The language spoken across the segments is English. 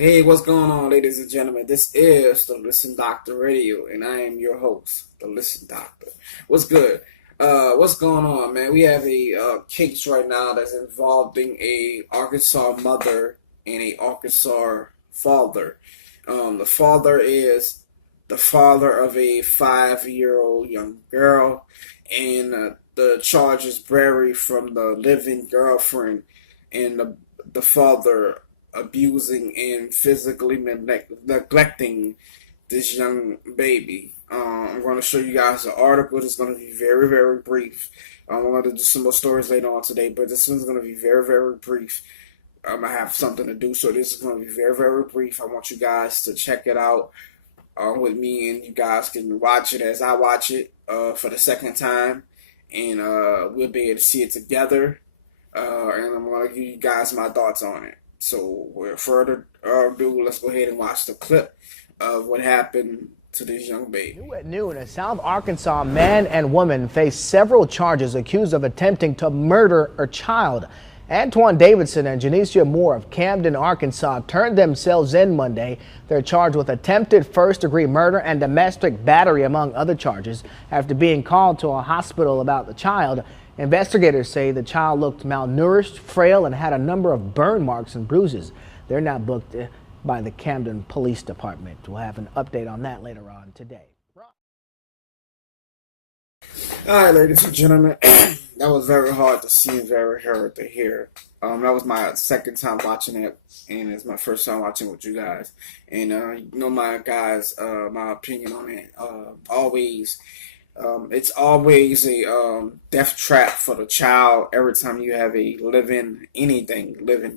Hey, what's going on, ladies and gentlemen? This is the Listen Doctor Radio, and I am your host, the Listen Doctor. What's good? What's going on, man? We have a case right now that's involving a Arkansas mother and a Arkansas father. The father is the father of a 5-year-old young girl, and the charges vary from the living girlfriend and the father abusing and physically neglecting this young baby. I'm going to show you guys the article. It's going to be very, very brief. I'm going to do some more stories later on today, but this one's going to be very, very brief. I have something to do, so this is going to be very, very brief. I want you guys to check it out with me, and you guys can watch it as I watch it for the second time, and we'll be able to see it together. And I'm going to give you guys my thoughts on it. So, without further ado, let's go ahead and watch the clip of what happened to this young baby. New at noon, a South Arkansas man and woman face several charges accused of attempting to murder a child. Antoine Davidson and Janicia Moore of Camden, Arkansas, turned themselves in Monday. They're charged with attempted first-degree murder and domestic battery, among other charges, after being called to a hospital about the child. Investigators say the child looked malnourished, frail, and had a number of burn marks and bruises. They're now booked by the Camden Police Department. We'll have an update on that later on today. All right, ladies and gentlemen, that was very hard to see and very hard to hear. That was my second time watching it, and it's my first time watching with you guys. And my guys, my opinion on it, it's always a death trap for the child every time you have a living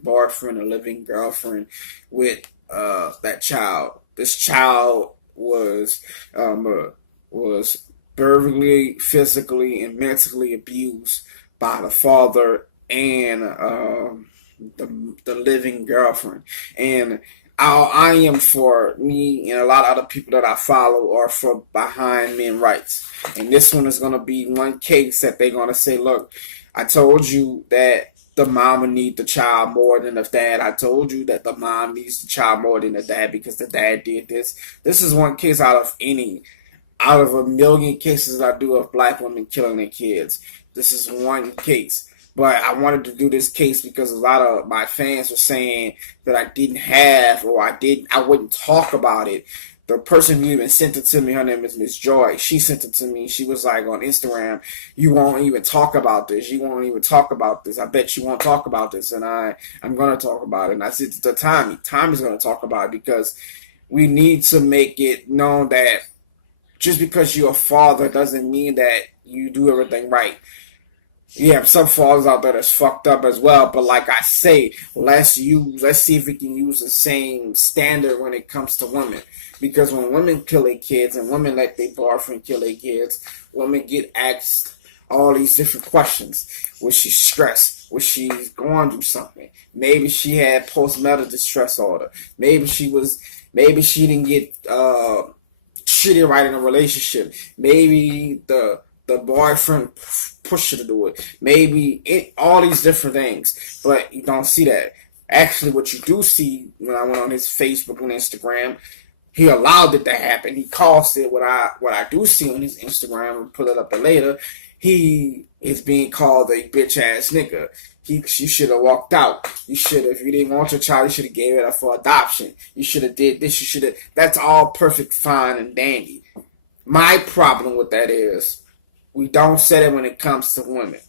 boyfriend or living girlfriend with that child. This child was verbally, physically, and mentally abused by the father and the living girlfriend. And I am, for me and a lot of other people that I follow, are for behind men rights. And this one is going to be one case that they're going to say, look, I told you that the mom would need the child more than the dad. I told you that the mom needs the child more than the dad because the dad did this. This is one case out of a million cases that I do of black women killing their kids. This is one case. But I wanted to do this case because a lot of my fans were saying that I didn't have, or I wouldn't talk about it. The person who even sent it to me, her name is Miss Joy. She sent it to me. She was like on Instagram, you won't even talk about this. You won't even talk about this. I bet you won't talk about this. And I'm going to talk about it. And I said to Tommy is going to talk about it because we need to make it known that just because you're a father doesn't mean that you do everything right. You have some fathers out there that's fucked up as well, but like I say, let's see if we can use the same standard when it comes to women. Because when women kill their kids and women let their boyfriend kill their kids, women get asked all these different questions. Was she stressed? Was she going through something? Maybe she had postnatal distress order. Maybe she didn't get shitty right in a relationship. Maybe the boyfriend pushed her to do it. Maybe all these different things. But you don't see that. Actually, what you do see when I went on his Facebook and Instagram, he allowed it to happen. He caused it. What I do see on his Instagram, and put it up there later, he is being called a bitch ass nigga. You should have walked out. If you didn't want your child, you should have gave it up for adoption. You should have did this. That's all perfect, fine, and dandy. My problem with that is we don't say it when it comes to women.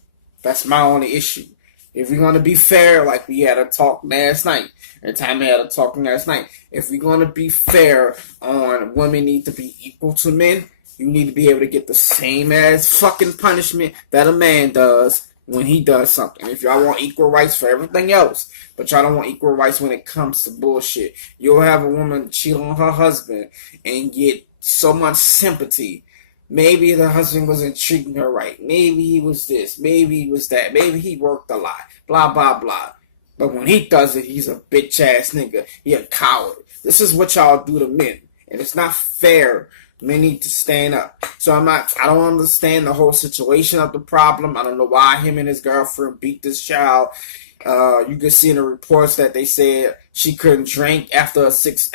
That's my only issue. If we're going to be fair, like we had a talk last night, and Tommy had a talk last night, if we're going to be fair on women need to be equal to men, you need to be able to get the same as fucking punishment that a man does when he does something. If y'all want equal rights for everything else, but y'all don't want equal rights when it comes to bullshit, you'll have a woman cheat on her husband and get so much sympathy. Maybe the husband wasn't treating her right. Maybe he was this. Maybe he was that. Maybe he worked a lot. Blah, blah, blah. But when he does it, he's a bitch ass nigga. He a coward. This is what y'all do to men. And it's not fair. Men need to stand up. So I don't understand the whole situation of the problem. I don't know why him and his girlfriend beat this child. You could see in the reports that they said she couldn't drink after 6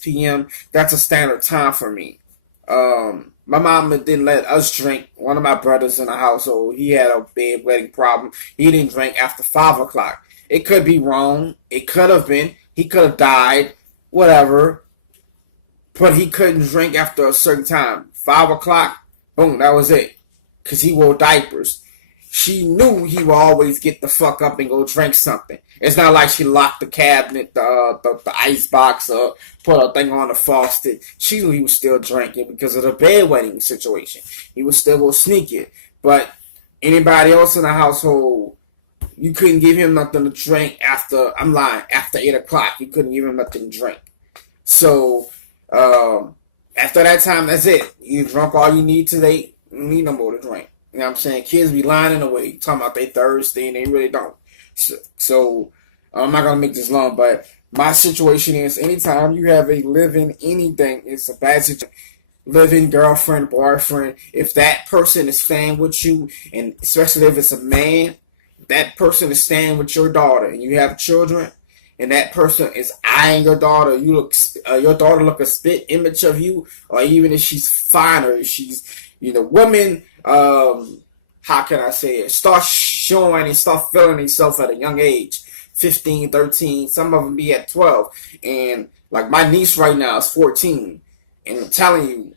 p.m. That's a standard time for me. My mom didn't let us drink. One of my brothers in the household, he had a bedwetting problem. He didn't drink after 5 o'clock. It could be wrong. It could have been. He could have died. Whatever. But he couldn't drink after a certain time. 5 o'clock. Boom. That was it. Because he wore diapers. She knew he would always get the fuck up and go drink something. It's not like she locked the cabinet, the ice box up, put a thing on the faucet. She knew he was still drinking because of the bedwetting situation. He was still going to sneak it. But anybody else in the household, you couldn't give him nothing to drink after 8 o'clock. You couldn't give him nothing to drink. So, after that time, that's it. You drunk all you need today. You need no more to drink. You know what I'm saying? Kids be lying away, talking about they thirsty, and they really don't. So I'm not going to make this long, but my situation is anytime you have a living anything, it's a bad situation. Living girlfriend, boyfriend, if that person is staying with you, and especially if it's a man, that person is staying with your daughter, and you have children, and that person is eyeing your daughter, your daughter look a spit image of you, or even if she's fine, or if she's, women, how can I say it, start showing and start feeling themselves at a young age, 15, 13, some of them be at 12, and like my niece right now is 14, and I'm telling you,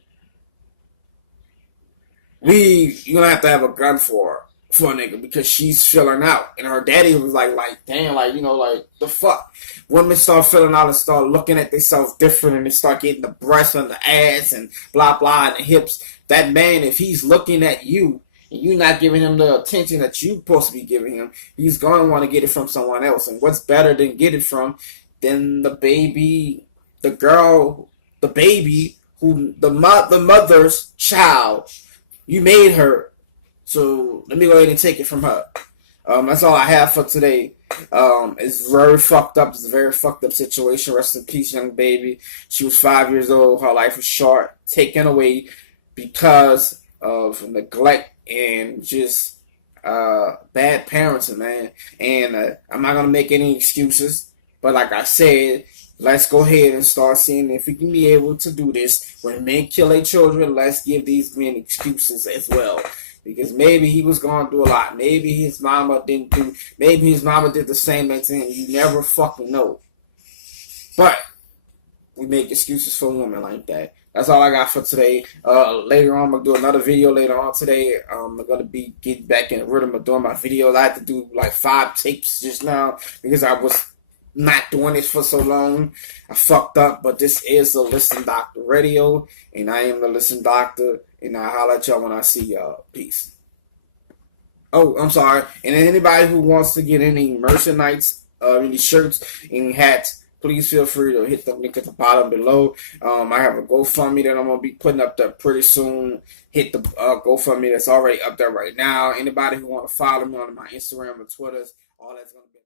you're gonna have to have a gun for a nigga because she's filling out, and her daddy was like damn, the fuck. Women start filling out and start looking at themselves different, and they start getting the breasts and the ass and blah blah and the hips. That man, if he's looking at you and you're not giving him the attention that you're supposed to be giving him, he's going to want to get it from someone else. And what's better than get it from than the baby, the girl, the baby, who the mother's child. You made her. So let me go ahead and take it from her. That's all I have for today. It's very fucked up. It's a very fucked up situation. Rest in peace, young baby. She was 5 years old. Her life was short, taken away because of neglect and just bad parenting, man. And I'm not gonna make any excuses, but like I said, let's go ahead and start seeing if we can be able to do this. When men kill their children, let's give these men excuses as well. Because maybe he was going through a lot. Maybe his mama did the same thing to him. You never fucking know. But we make excuses for women like that. That's all I got for today. Later on, I'm going to do another video later on today. I'm going to be getting back in the rhythm of doing my videos. I had to do like 5 tapes just now because I was not doing this for so long. I fucked up, but this is the Listen Doctor Radio, and I am the Listen Doctor, and I'll holler at y'all when I see y'all. Peace. Oh, I'm sorry. And anybody who wants to get any merchandise, any shirts, any hats, please feel free to hit the link at the bottom below. I have a GoFundMe that I'm going to be putting up there pretty soon. Hit the GoFundMe that's already up there right now. Anybody who want to follow me on my Instagram or Twitter, all that's going to be